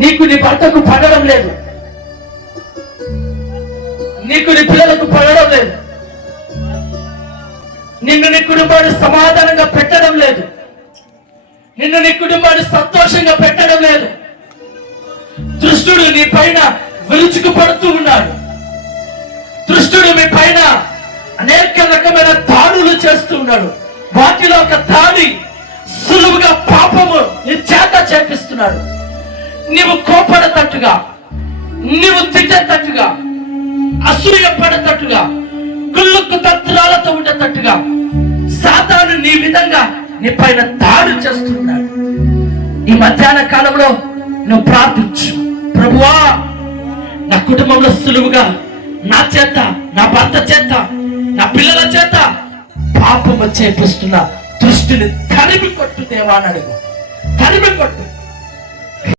నీకు నీ భర్తకు పడడం లేదు, నీకు నీ పిల్లలకు పడడం లేదు, నిన్ను నీ కుటుంబాన్ని సమాధానంగా పెట్టడం లేదు, నిన్ను నీ కుటుంబాన్ని సంతోషంగా పెట్టడం లేదు. దుష్టుడు నీ పైన విరుచుకు పడుతూ ఉన్నాడు. దుష్టుడు మీ పైన అనేక రకమైన దాడులు చేస్తూ ఉన్నాడు. వాటిలో ఒక దాడి సులువుగా పాపము నీ చేత చేపిస్తున్నాడు. నీవు కోపడతట్టుగా, నీవు తిట్టేటట్టుగా, అసూయ పడేటట్టుగా, కుళ్ళుకు తంత్రాలతో ఉండేటట్టుగా సాతాను నీ విధంగా నీ పైన దాడి చేస్తున్నాడు. ఈ మధ్యాహ్న కాలంలో నువ్వు ప్రార్థించు, ప్రభువా నా కుటుంబంలో సులువుగా నా చేత, నా భర్త చేత, నా పిల్లల చేత పాపము చేపిస్తున్న దృష్టిని తరిమి కొట్టు దేవా అని అడుగు. తరిమి కొట్టు.